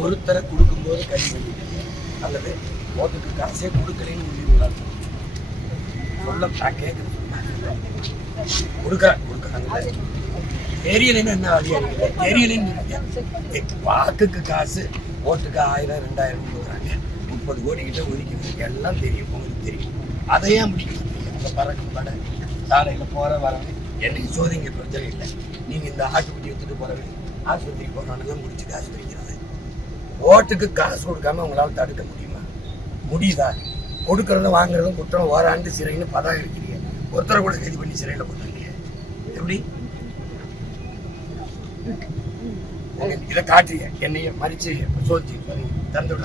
ஒருத்தரை கொடுக்கும்போது கை அல்லது ஓட்டுக்கு காசே கொடுக்கலன்னு முடிவுகளால் சொல்ல கேட்குறேன். கொடுக்குறாங்க தெரியலன்னு என்ன அதிகாரிகள் தெரியலன்னு வாக்குக்கு காசு ஓட்டுக்கு 1000 2000 கொடுக்குறாங்க. 30 கோடி கிட்ட ஒதுக்கி எல்லாம் தெரியும், உங்களுக்கு தெரியும். அதையே முடிக்கணும். பறக்கும் பட சாலையில் போகிற வரவங்க என்னைக்கு சோதிங்க பிரச்சனை இல்லை. நீங்கள் இந்த ஆட்டுக்குட்டி எடுத்துட்டு போகிறவங்க ஆஸ்பத்திரிக்கு போகிறவனெல்லாம் முடிச்சு காசு பிரிக்கிறது. ஓட்டுக்கு காசு கொடுக்காம உங்களால் தடுக்க முடியுமா? முடியுதா? கொடுக்கறதும் வாங்குறதும் குற்றம், ஓராண்டு சிறைன்னு பதம் இருக்கிறீங்க. ஒருத்தரை கூட கைது பண்ணி சிறையில் போட்டுருக்கீங்க. எப்படி இதை காட்டுறீங்க? என்னைய மறிச்சு சோதிச்சு தந்துவிட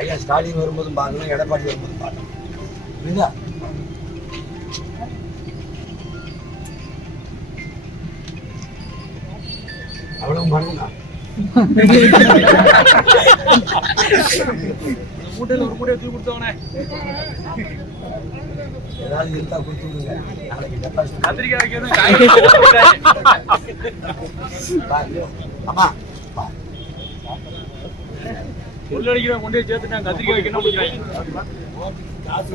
ஐயா ஸ்டாலின் வரும்போதும் பார்க்கணும், எடப்பாடி வரும்போதும் பார்க்கணும். புரியுதா? அவ்வளவு பண்ணுங்க. ஏதாவது இருந்தா கொடுத்து விடுங்க. நாளைக்கு டெபாசிட் ஆமா கொண்டே சேர்த்துட்டாங்க. கத்திரிக்காய் வைக்கணும். காசு